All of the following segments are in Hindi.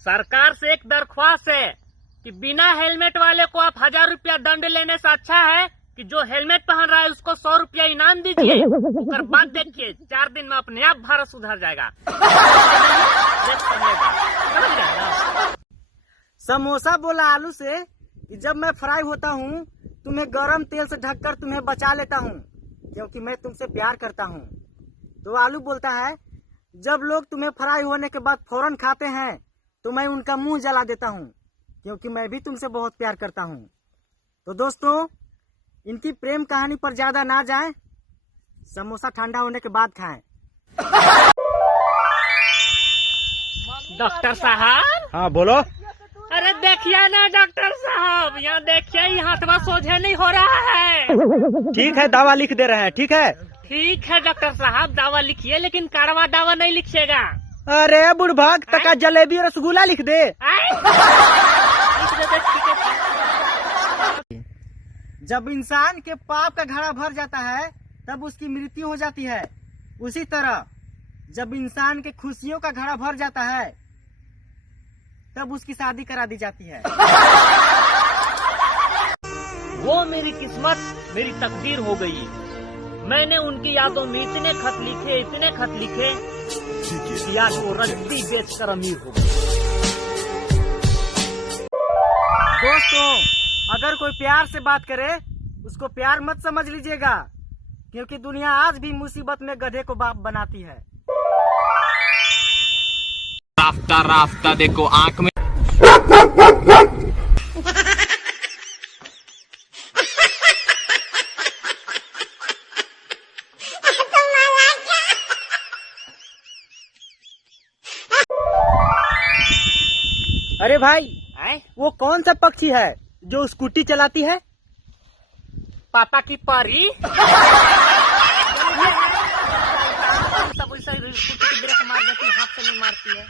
सरकार से एक दरख्वास्त है कि बिना हेलमेट वाले को आप 1000 रुपया दंड लेने से अच्छा है कि जो हेलमेट पहन रहा है उसको 100 रुपया इनाम दीजिए। उसके बाद देखिए 4 दिन में अपने आप भारत सुधर जाएगा। समझ रहे ना? समोसा बोला आलू से कि जब मैं फ्राई होता हूँ तुम्हें गरम तेल से ढककर तुम्हें बचा लेता हूँ क्योंकि मैं तुमसे प्यार करता हूँ। तो आलू बोलता है जब लोग तुम्हें फ्राई होने के बाद फौरन खाते हैं तो मैं उनका मुंह जला देता हूँ क्योंकि मैं भी तुमसे बहुत प्यार करता हूँ। तो दोस्तों इनकी प्रेम कहानी पर ज्यादा ना जाएं, समोसा ठंडा होने के बाद खाएं। डॉक्टर साहब। हाँ बोलो। अरे देखिए ना डॉक्टर साहब, यहाँ देखिए ये हाथवा सोझे नहीं हो रहा है। ठीक है दवा लिख दे रहे हैं। ठीक है डॉक्टर साहब दवा लिखिए लेकिन कारवा दावा नहीं लिखिएगा। अरे बुढ़भाग तका जलेबी और रसगुल्ला लिख दे। लिख देते, ठीक है। जब इंसान के पाप का घड़ा भर जाता है तब उसकी मृत्यु हो जाती है। उसी तरह जब इंसान के खुशियों का घड़ा भर जाता है तब उसकी शादी करा दी जाती है। वो मेरी किस्मत, मेरी तकदीर हो गई। मैंने उनकी यादों में इतने खत लिखे कि आज वो रद्दी बेचकर अमीर हो गए। दोस्तों अगर कोई प्यार से बात करे उसको प्यार मत समझ लीजिएगा क्योंकि दुनिया आज भी मुसीबत में गधे को बाप बनाती है। राफ्ता राफ्ता देखो आंख में। अरे भाई आए? वो कौन सा पक्षी है जो स्कूटी चलाती है? पापा की परी। सब वैसा ही स्कूटी की ब्रेक मार देती है, हाथ से नहीं मारती है।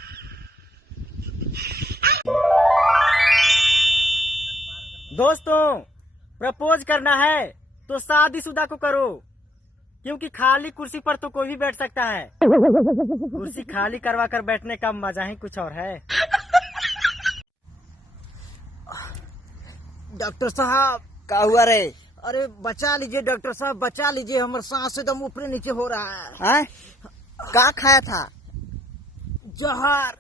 दोस्तों प्रपोज करना है तो शादीशुदा को करो क्योंकि खाली कुर्सी पर तो कोई भी बैठ सकता है। कुर्सी खाली करवा कर बैठने का मजा ही कुछ और है। डॉक्टर साहब क्या हुआ रे? अरे बचा लीजिए डॉक्टर साहब, बचा लीजिए, हमारे सांस एकदम ऊपर नीचे हो रहा है। क्या खाया था? जहर।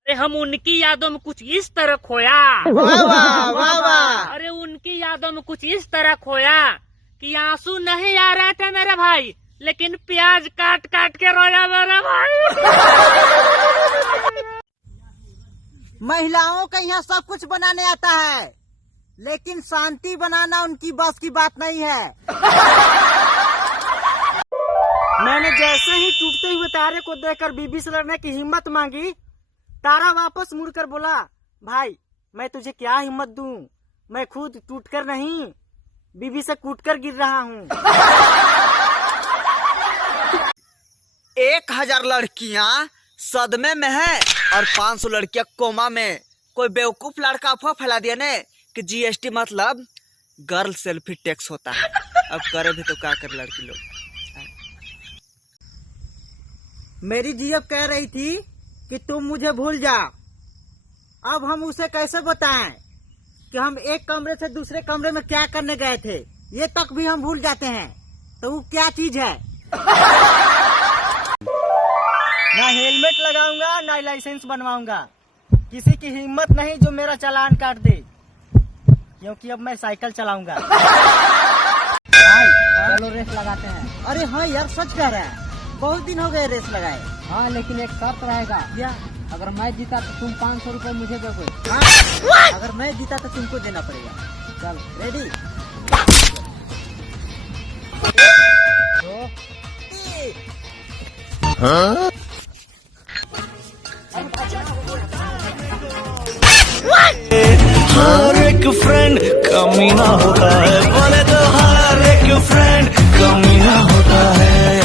अरे हम उनकी यादों में कुछ इस तरह खोया। वाह वाह वाह वाह। अरे उनकी यादों में कुछ इस तरह खोया कि आंसू नहीं आ रहे थे मेरे भाई, लेकिन प्याज काट काट के रोया मेरा भाई। महिलाओं का यहाँ सब कुछ बनाने आता है लेकिन शांति बनाना उनकी बस की बात नहीं है। मैंने जैसे ही टूटते हुए तारे को देखकर बीबी से लड़ने की हिम्मत मांगी, तारा वापस मुड़कर बोला भाई मैं तुझे क्या हिम्मत दूं, मैं खुद टूटकर नहीं बीबी से कूटकर गिर रहा हूँ। 1000 लड़कियां सदमे में है और 500 लड़कियां कोमा में। कोई बेवकूफ लड़का अफवाह फैला दिया ने कि जीएसटी मतलब गर्ल सेल्फी टैक्स होता है। अब करे भी तो क्या कर लड़की लोग। मेरी जीएफ कह रही थी कि तुम मुझे भूल जा। अब हम उसे कैसे बताएं कि हम एक कमरे से दूसरे कमरे में क्या करने गए थे, ये तक भी हम भूल जाते हैं। तो वो क्या चीज है? ना हेलमेट लगाऊंगा ना लाइसेंस बनवाऊंगा। किसी की हिम्मत नहीं जो मेरा चालान काट दे क्योंकि अब मैं साइकिल चलाऊंगा। चलो रेस लगाते हैं। अरे हाँ यार सच कह रहा है, बहुत दिन हो गए रेस लगाए। हाँ लेकिन एक शर्त रहेगा। क्या? अगर मैं जीता तो तुम 500 रुपए मुझे दोगे। हाँ? अगर मैं जीता तो तुमको देना पड़ेगा। चल रेडी? 2 3। हर एक फ्रेंड कमीना होता है, बोले तो हर एक फ्रेंड कमीना होता है,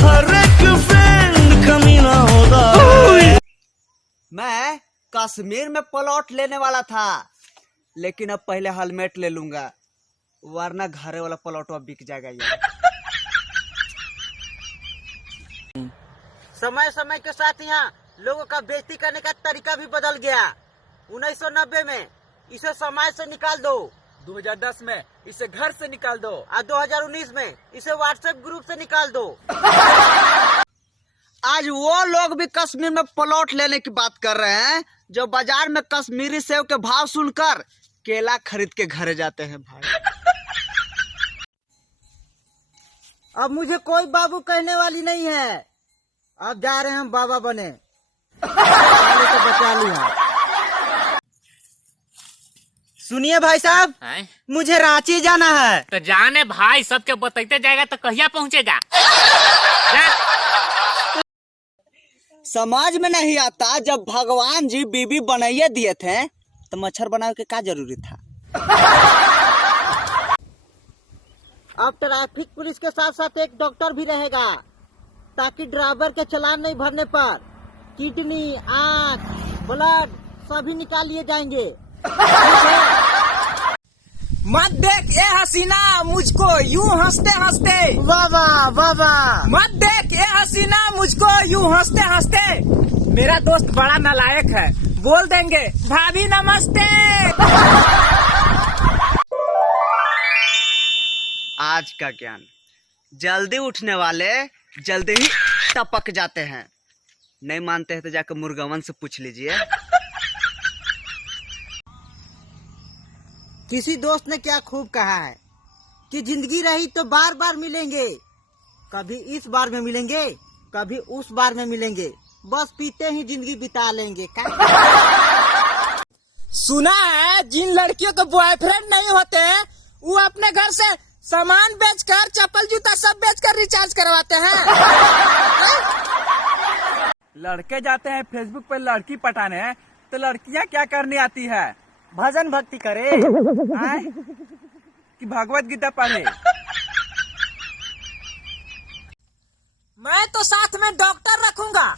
हर एक फ्रेंड कमीना होता है। मैं कश्मीर में प्लॉट लेने वाला था लेकिन अब पहले हेलमेट ले लूंगा वरना घरे वाला प्लॉट अब बिक जाएगा। ये समय समय के साथ यहाँ लोगों का बेइज्जती करने का तरीका भी बदल गया। 1990 में इसे समाज से निकाल दो, 2010 में इसे घर से निकाल दो और 2019 में इसे व्हाट्सएप ग्रुप से निकाल दो। आज वो लोग भी कश्मीर में प्लॉट लेने की बात कर रहे हैं जो बाजार में कश्मीरी सेब के भाव सुनकर केला खरीद के घर जाते हैं भाई। अब मुझे कोई बाबू कहने वाली नहीं है। अब जा रहे हैं हम बाबा बने। पहले तो बचा लिया। सुनिए भाई साहब, हैं? मुझे रांची जाना है। तो जाने भाई, सबके बताते जाएगा तो कहिया पहुँचेगा? जा। समझ में नहीं आता, जब भगवान जी बीबी बनाइए दिए थे तो मच्छर बनाने के क्या जरूरी था। अब ट्रैफिक पुलिस के साथ साथ एक डॉक्टर भी रहेगा, ताकि ड्राइवर के चालान नहीं भरने पर किडनी, आँख, ब्लड सभी निकाल लिए जाएंगे। मत देख ये हसीना मुझको यूं हंसते हंसते, वाह वाह वाह वाह। मत देख ये हसीना मुझको यूं हंसते हंसते। मेरा दोस्त बड़ा नालायक है, बोल देंगे भाभी नमस्ते। आज का ज्ञान, जल्दी उठने वाले जल्दी ही टपक जाते हैं। नहीं मानते हैं तो जाकर मुर्गवन से पूछ लीजिए। किसी दोस्त ने क्या खूब कहा है कि जिंदगी रही तो बार बार मिलेंगे, कभी इस बार में मिलेंगे, कभी उस बार में मिलेंगे, बस पीते ही जिंदगी बिता लेंगे। सुना है जिन लड़कियों के बॉयफ्रेंड नहीं होते वो अपने घर से सामान बेचकर, चप्पल जूता सब बेचकर रिचार्ज करवाते हैं। लड़के जाते हैं फेसबुक पर लड़की पटाने, तो लड़कियां क्या करने आती है? भजन भक्ति करे कि भगवत गीता पढ़े। मैं तो साथ में डॉक्टर रखूंगा,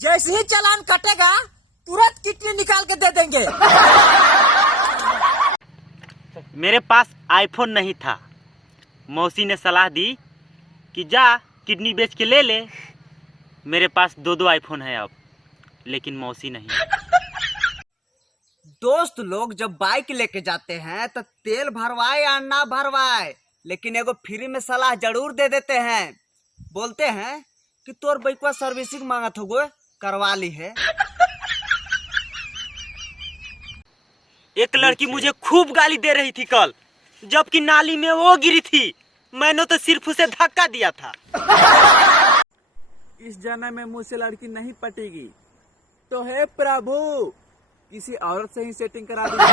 जैसे ही चालान कटेगा तुरंत किडनी निकाल के दे देंगे। मेरे पास आईफोन नहीं था, मौसी ने सलाह दी कि जा किडनी बेच के ले ले। मेरे पास 2 आईफोन है अब, लेकिन मौसी नहीं। दोस्त लोग जब बाइक लेके जाते हैं तो तेल भरवाए या ना भरवाए, लेकिन एगो फ्री में सलाह जरूर दे देते हैं। बोलते हैं कि तोर बाइकवा सर्विसिंग मांगत हो गो, करवा ली है। एक लड़की मुझे खूब गाली दे रही थी कल, जबकि नाली में वो गिरी थी। मैंने तो सिर्फ उसे धक्का दिया था। इस जन्म में मुझसे लड़की नहीं पटेगी तो हे प्रभु किसी औरत से ही सेटिंग करा दीजिए।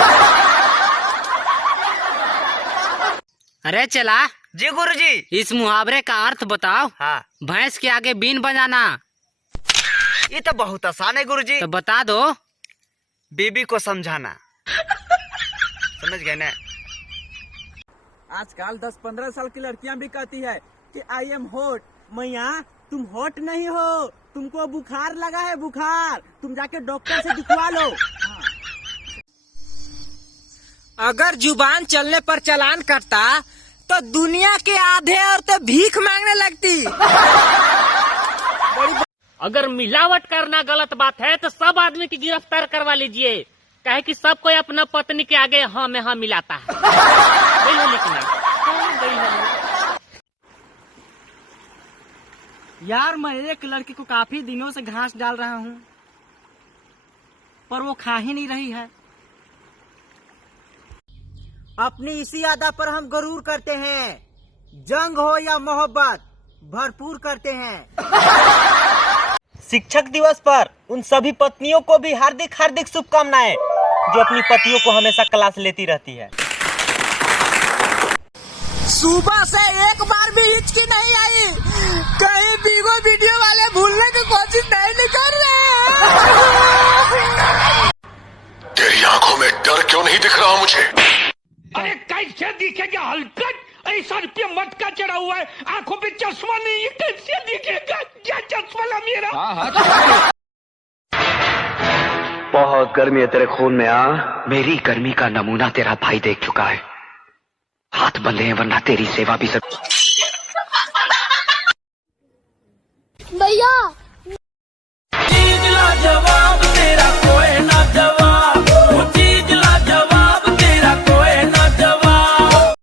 अरे चला जी गुरुजी। इस मुहावरे का अर्थ बताओ। हाँ, भैंस के आगे बीन बजाना। ये तो बहुत आसान है गुरुजी। तो बता दो। बीबी को समझाना। समझ गए ना? आजकल 10-15 साल की लड़कियां भी कहती है कि आई एम हॉट। मैया तुम हॉट नहीं हो, तुमको बुखार लगा है, बुखार। तुम जाके डॉक्टर से दिखवा लो। अगर जुबान चलने पर चालान करता तो दुनिया के आधे औरतें भीख मांगने लगती। अगर मिलावट करना गलत बात है तो सब आदमी की गिरफ्तार करवा लीजिए, काहे कि सब कोई अपना पत्नी के आगे हाँ में हाँ मिलाता है। गई है लेकिन गई है। यार मैं एक लड़की को काफी दिनों से घास डाल रहा हूँ, पर वो खा ही नहीं रही है। अपनी इसी अदा पर हम गरूर करते हैं, जंग हो या मोहब्बत भरपूर करते हैं। शिक्षक दिवस पर उन सभी पत्नियों को भी हार्दिक हार्दिक शुभकामनाएं जो अपनी पतियों को हमेशा क्लास लेती रहती है। सुबह से एक बार भी हिचकी नहीं आई, कहीं बीगो वीडियो वाले भूलने की कोशिश नहीं कर रहे। तेरी आंखों में डर क्यों नहीं दिख रहा मुझे? अरे कैसे दिखेगा हलकट, ऐसा रुपये मत का चढ़ा हुआ है, आंखों पे चश्मा नहीं है, कैसे दिखेगा? क्या चश्मा ला मेरा? बहुत गर्मी है तेरे खून में। मेरी गर्मी का नमूना तेरा भाई देख चुका है। हाथ बंधे हैं वरना तेरी सेवा भी सब। भैया